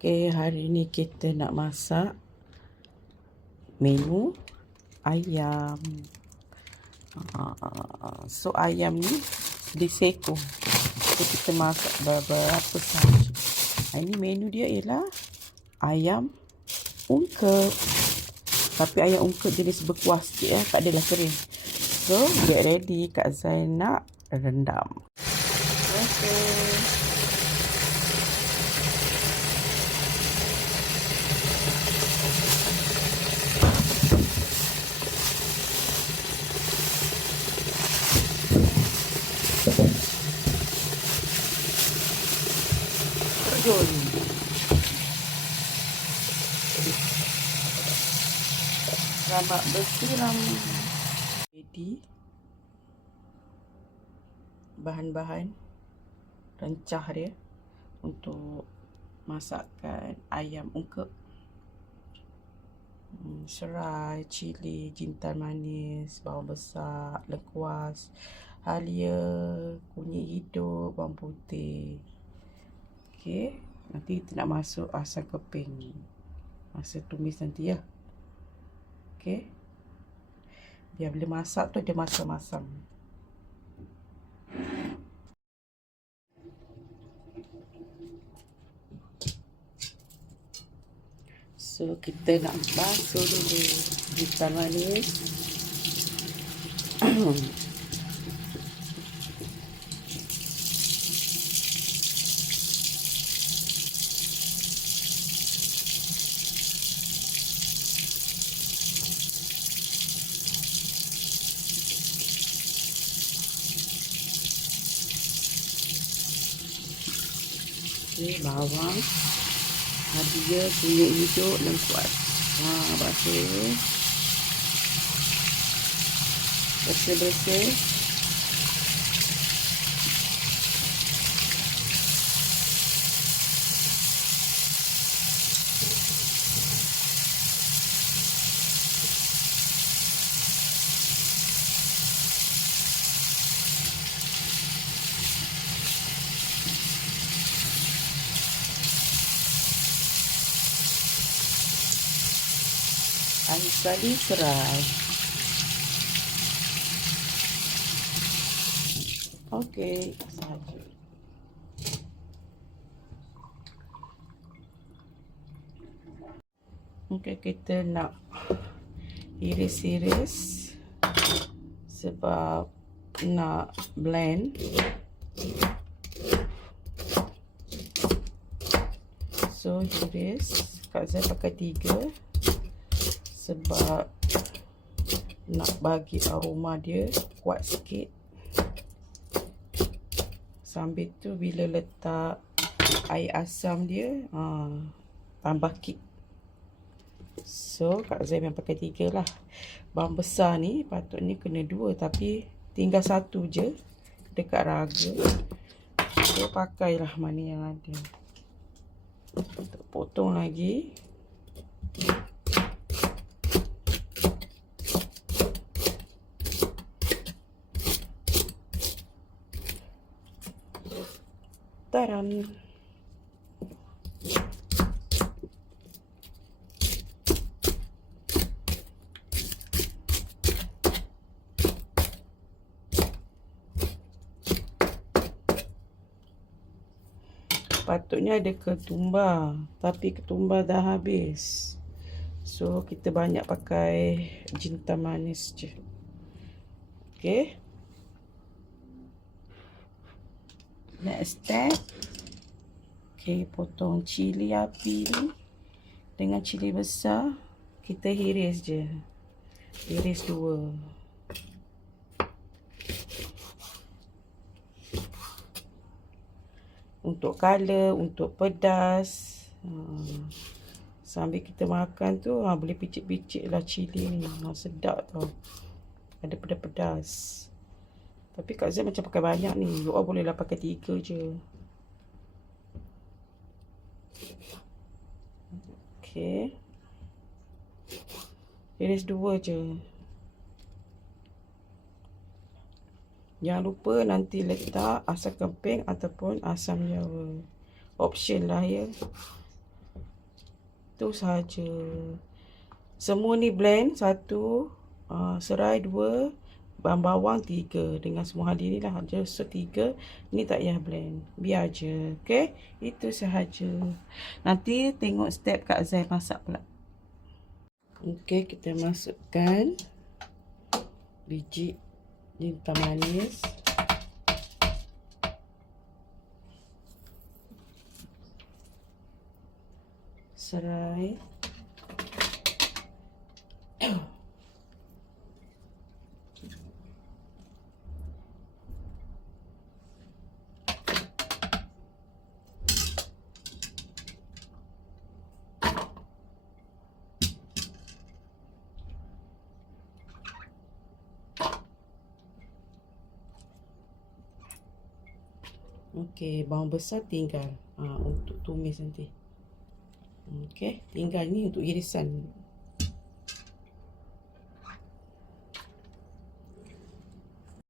Okay, hari ni kita nak masak menu ayam. Uh, so ayam ni diseko. So kita masak beberapa sahaja. Ini menu dia ialah ayam ungkep. Tapi ayam ungkep jenis berkuah sikit ya, tak adalah kering. So, get ready Kak Zain nak rendam. Okay. Terjun. Selamat bersiram. Ready. Bahan-bahan rencah dia untuk masakkan ayam ungkep. Hmm, serai, cili, jintan manis, bawang besar, lengkuas, halia, kunyit hidup, bawang putih. Okey, nanti kita nak masuk asam keping. Masa tumis nanti ya. Okey. Biar bila masak tu dia masam-masam. So kita nak basuh dulu hitam manis. bawang. Hadia, kunyit hijau, lengkuas. Ha, basuh. Bersih-bersih. Sekali serai. Okey, sahaja. Okey, kita nak iris-iris sebab nak blend. So, iris. Kak Zai pakai tiga sebab nak bagi aroma dia kuat sikit. Sambil tu bila letak air asam dia ha, tambah kit. So Kak Zaim yang pakai tiga lah. Bawang besar ni patutnya kena dua tapi tinggal satu je dekat raga. So pakailah mana yang ada. Potong lagi Taran. Patutnya ada ketumbar, tapi ketumbar dah habis. So kita banyak pakai jintan manis je. Okay. Next step. Okay, potong cili api ni. Dengan cili besar. Kita hiris je. Hiris dua. Untuk color, untuk pedas. Hmm. Sambil kita makan tu, ha, boleh picit-picit lah cili ni. Ha, sedap tau. Ada pedas-pedas. Tapi Kak Zai macam pakai banyak ni. You all bolehlah pakai tiga je. Okay. Iris dua je. Jangan lupa nanti letak asam kemping ataupun asam jawa. Option lah ya. Itu saja. Semua ni blend satu, uh, serai dua, bahan bawang tiga. Dengan semua hal ni lah. Just tiga. Ni tak payah blend. Biar je. Okay. Itu sahaja. Nanti tengok step Kak Zai masak pula. Okay. Kita masukkan biji jintan manis. Serai. Okey, bawang besar tinggal ha, untuk tumis nanti. Okey, tinggal ni untuk irisan.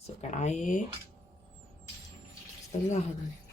Masukkan air setengah ni.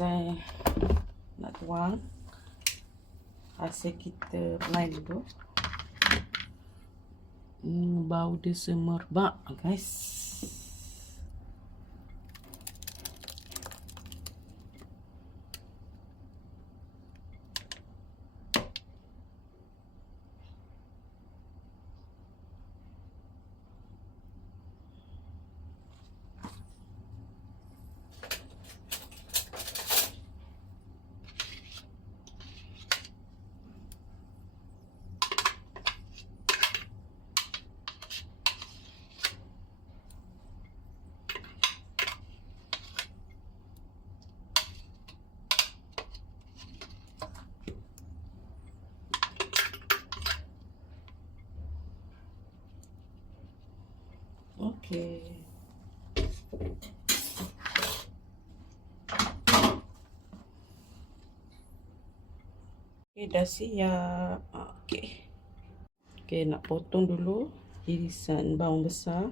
Zai nak tuang. Hasil kita blend dulu. Hmm, bau dia semerbak, guys. Okey. Okey, dah siap. Okey. Okey, nak potong dulu irisan bawang besar.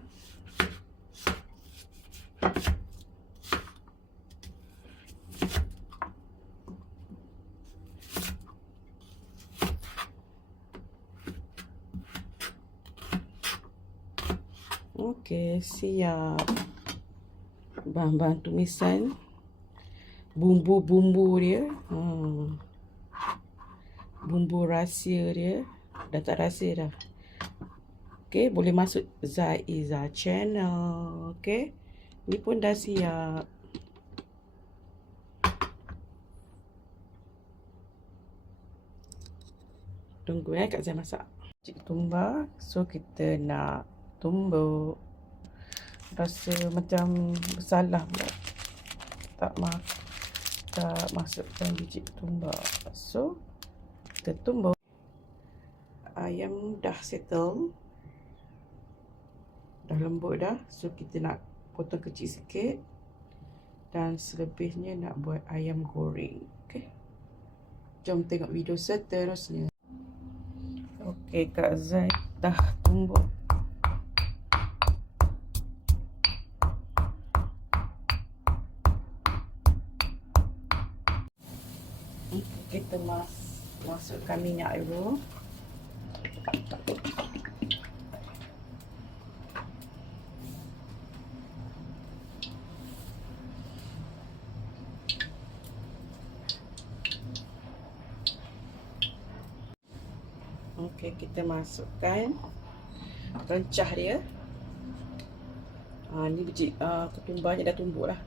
Okey, siap. Bahan-bahan tumisan. Bumbu-bumbu dia. Hmm. Bumbu rahsia dia. Dah tak rahsia dah. Okey, boleh masuk Zaiza channel. Okey. Ni pun dah siap. Tunggu eh Kak Zai masak. Cik tumbak. So kita nak tumbuk rasa macam bersalah pula tak mak tak masukkan biji tumbuk so kita tumbuk ayam dah settle. Dah lembut dah. So kita nak potong kecil sikit. Dan selebihnya nak buat ayam goreng. Okey? Jom tengok video seterusnya. Okey Kak Zai dah tumbuk kita mas masukkan minyak dulu. Okey, kita masukkan rencah dia. Ha, ni biji uh, ketumbanya dah tumbuk lah.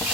you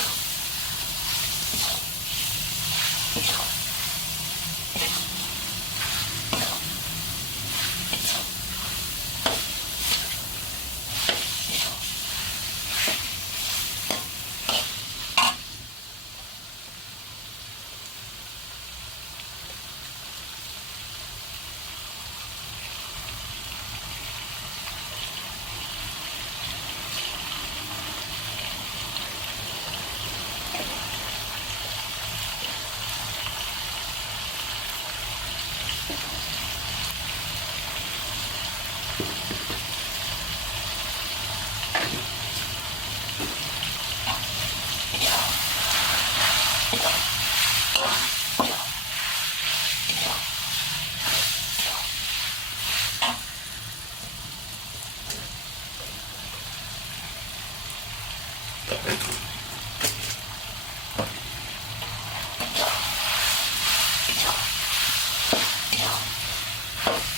Thank you.